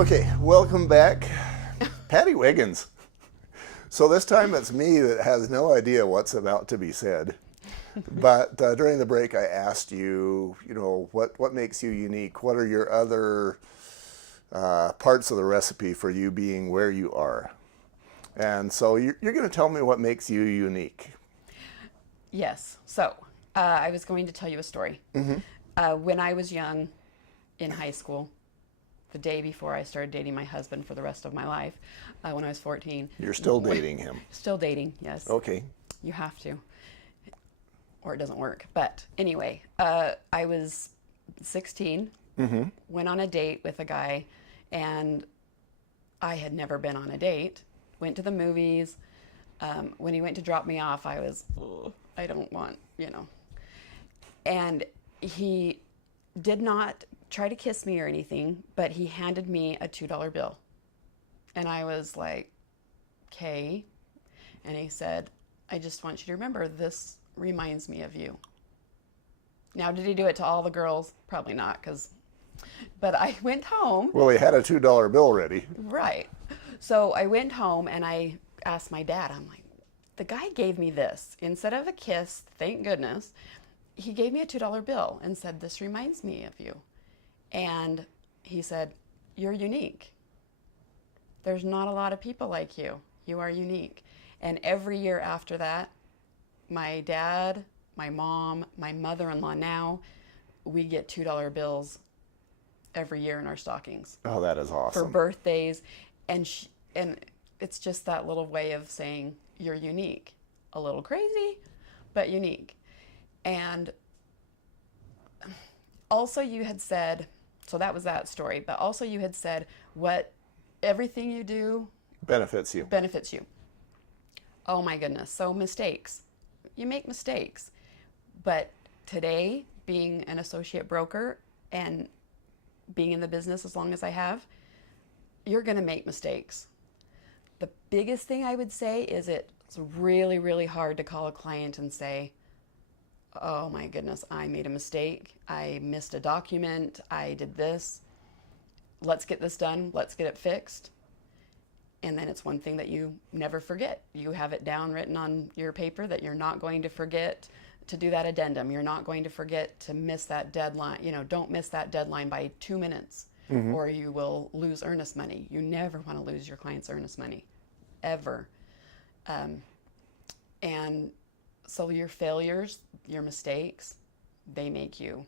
Okay, welcome back, Patty Wiggins. So this time it's me that has no idea what's about to be said. But during the break, I asked you, what makes you unique? What are your other parts of the recipe for you being where you are? And so you're going to tell me what makes you unique. Yes. So I was going to tell you a story. When I was young in high school, the day before I started dating my husband for the rest of my life, when I was 14. You're still dating him. Still dating, yes. Okay. You have to, or it doesn't work. But anyway, I was 16, went on a date with a guy, and I had never been on a date. Went to the movies. When he went to drop me off, I was, I don't want, And he did not try to kiss me or anything, but he handed me a $2 bill. And I was like, okay. And he said, I just want you to remember, this reminds me of you. Now, did he do it to all the girls? Probably not, but I went home. Well, he had a $2 bill ready. Right. So I went home and I asked my dad, I'm like, the guy gave me this. Instead of a kiss, thank goodness, he gave me a $2 bill and said, this reminds me of you. And he said, you're unique. There's not a lot of people like you. You are unique. And every year after that, my dad, my mom, my mother-in-law now, we get $2 bills every year in our stockings. Oh, that is awesome. For birthdays. And it's just that little way of saying you're unique. A little crazy, but unique. And also you had said, so that was that story, but also you had said what everything you do benefits you. Oh my goodness. So mistakes. You make mistakes. But today, being an associate broker and being in the business as long as I have, you're going to make mistakes. The biggest thing I would say is it's really, really hard to call a client and say, oh my goodness, I made a mistake. I missed a document. I did this. Let's get this done. Let's get it fixed. And then it's one thing that you never forget. You have it down written on your paper that you're not going to forget to do that addendum. You're not going to forget to miss that deadline. Don't miss that deadline by 2 minutes or you will lose earnest money. You never want to lose your client's earnest money, ever. And so your failures, your mistakes, they make you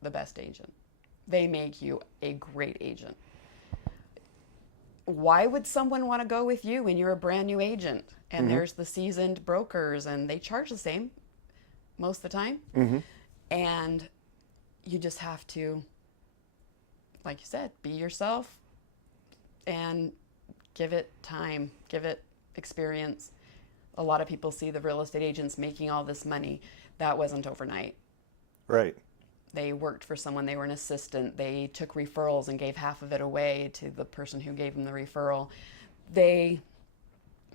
the best agent. They make you a great agent. Why would someone want to go with you when you're a brand new agent and there's the seasoned brokers and they charge the same most of the time? And you just have to, like you said, be yourself and give it time, give it experience. A lot of people see the real estate agents making all this money. That wasn't overnight. Right. They worked for someone, they were an assistant, they took referrals and gave half of it away to the person who gave them the referral. They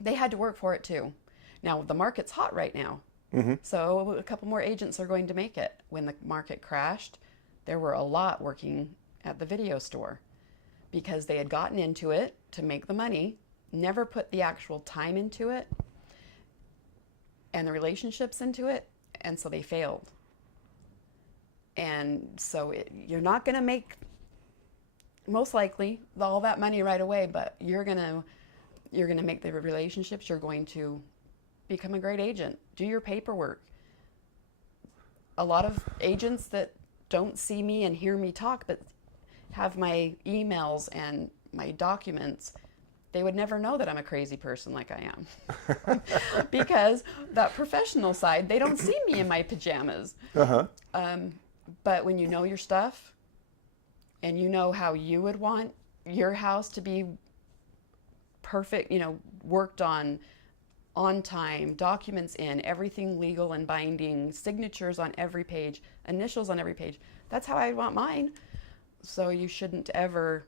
had to work for it too. Now the market's hot right now. So a couple more agents are going to make it. When the market crashed, there were a lot working at the video store because they had gotten into it to make the money, never put the actual time into it and the relationships into it, and so they failed. And so you're not going to make, most likely, all that money right away, but you're going to make the relationships. You're going to become a great agent. Do your paperwork. A lot of agents that don't see me and hear me talk, but have my emails and my documents, they would never know that I'm a crazy person like I am. Because that professional side, they don't see me in my pajamas. But when you know your stuff and you know how you would want your house to be perfect, worked on time, documents in, everything legal and binding, signatures on every page, initials on every page. That's how I want mine. So you shouldn't ever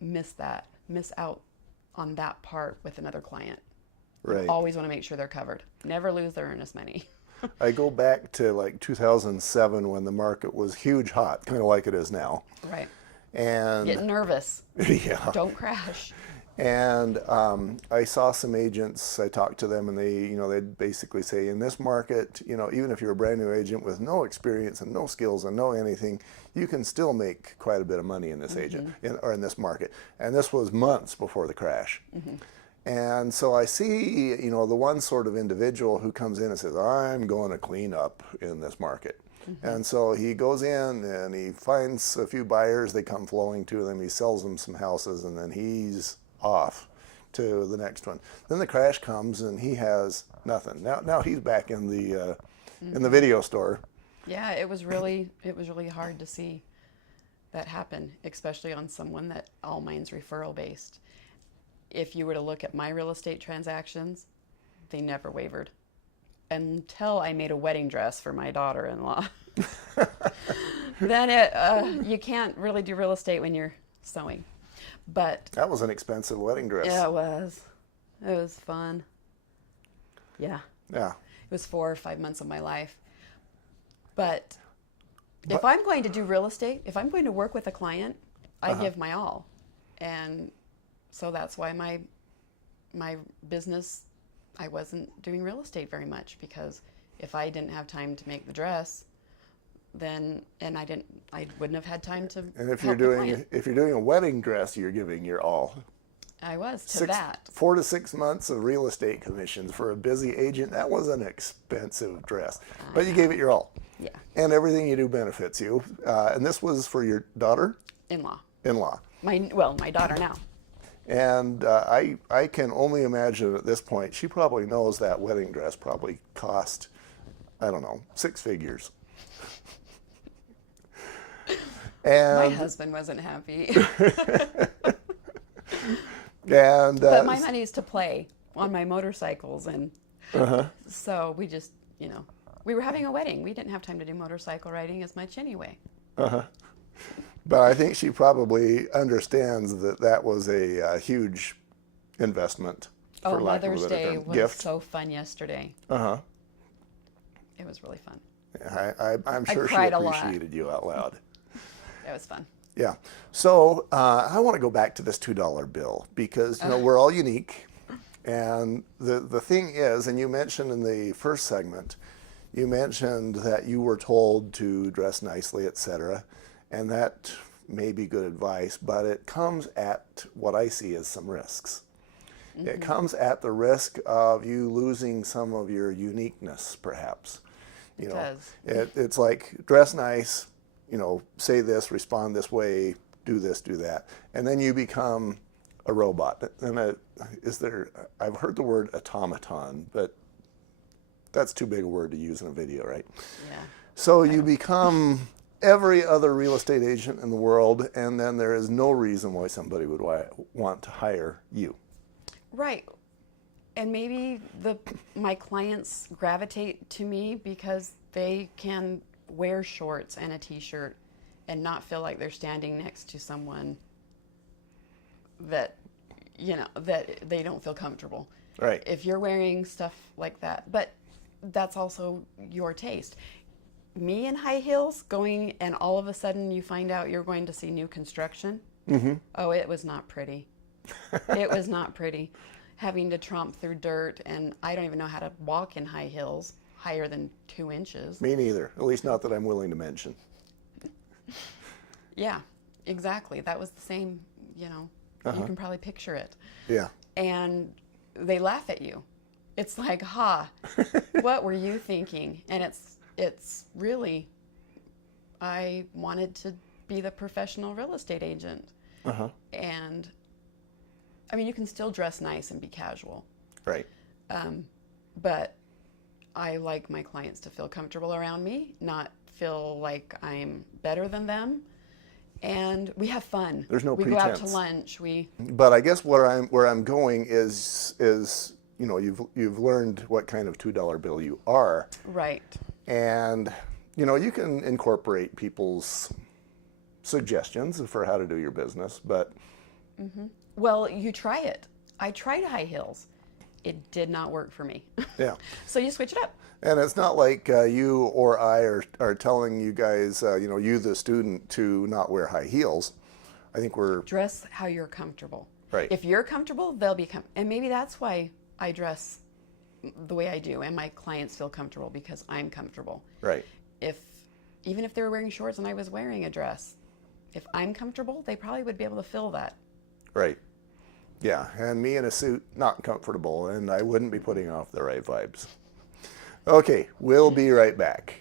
miss out on that part with another client. Right. You always want to make sure they're covered. Never lose their earnest money. I go back to like 2007 when the market was huge hot, kind of like it is now. Right. And Get nervous. yeah. Don't crash. And I saw some agents, I talked to them, and they'd basically say, in this market, even if you're a brand new agent with no experience and no skills and no anything, you can still make quite a bit of money in this agent, or in this market. And this was months before the crash. And so I see, the one sort of individual who comes in and says, I'm going to clean up in this market. And so he goes in and he finds a few buyers, they come flowing to them, he sells them some houses, and then he's off to the next one. Then the crash comes and he has nothing. Now he's back in the video store. Yeah, it was really hard to see that happen, especially on someone that all mine's referral based. If you were to look at my real estate transactions, they never wavered until I made a wedding dress for my daughter-in-law. Then you can't really do real estate when you're sewing. But that was an expensive wedding dress. yeah, it was. It was fun. Yeah. Yeah. It was 4 or 5 months of my life. But if I'm going to do real estate, if I'm going to work with a client, I give my all. And so that's why my business, I wasn't doing real estate very much, because if I didn't have time to make the dress, then I wouldn't have had time to. And if help you're doing a wedding dress, you're giving your all. I was to that. 4 to 6 months of real estate commissions for a busy agent. That was an expensive dress, but you gave it your all. Yeah. And everything you do benefits you. And this was for your daughter? In-law. In-law. My daughter now. And I can only imagine at this point, she probably knows that wedding dress probably cost, I don't know, 6 figures. And My husband wasn't happy. And but my money is to play on my motorcycles, and so we just, we were having a wedding. We didn't have time to do motorcycle riding as much anyway. But I think she probably understands that was a huge investment. For lack of a Mother's better Day term. was Gift. so fun yesterday. It was really fun. I'm sure she cried a lot. appreciated you out loud. It was fun. Yeah. So I want to go back to this $2 bill, because we're all unique, and the thing is, and you mentioned in the first segment, you mentioned that you were told to dress nicely, etc., and that may be good advice, but it comes at what I see as some risks. It comes at the risk of you losing some of your uniqueness, perhaps. It does. It's like, dress nice, say this, respond this way, do this, do that. And then you become a robot. And I've heard the word automaton, but that's too big a word to use in a video, right? Yeah. So you become every other real estate agent in the world, and then there is no reason why somebody would want to hire you. Right. And maybe my clients gravitate to me because they can wear shorts and a t-shirt and not feel like they're standing next to someone that they don't feel comfortable. Right. If you're wearing stuff like that, but that's also your taste. Me in high heels going, and all of a sudden you find out you're going to see new construction. Oh, it was not pretty. It was not pretty. Having to tromp through dirt, and I don't even know how to walk in high heels higher than 2 inches. Me neither, at least not that I'm willing to mention. Yeah, exactly. That was the same, you can probably picture it. Yeah. And they laugh at you. It's like, what were you thinking? And it's really, I wanted to be the professional real estate agent. And I mean, you can still dress nice and be casual. Right. But I like my clients to feel comfortable around me, not feel like I'm better than them. And we have fun. There's no we pretense. go out to lunch. But I guess where I'm going is you've learned what kind of $2 bill you are. Right. And you can incorporate people's suggestions for how to do your business, but Well, you try it. I tried high heels. It did not work for me. yeah. So you switch it up. And it's not like you or I are telling you guys, you the student, to not wear high heels. I think we're Dress how you're comfortable. right. If you're comfortable, they'll be and maybe that's why I dress the way I do, and my clients feel comfortable because I'm comfortable. Right. Even if they were wearing shorts and I was wearing a dress, if I'm comfortable, they probably would be able to fill that. Right. Yeah, and me in a suit, not comfortable, and I wouldn't be putting off the right vibes. Okay, we'll be right back.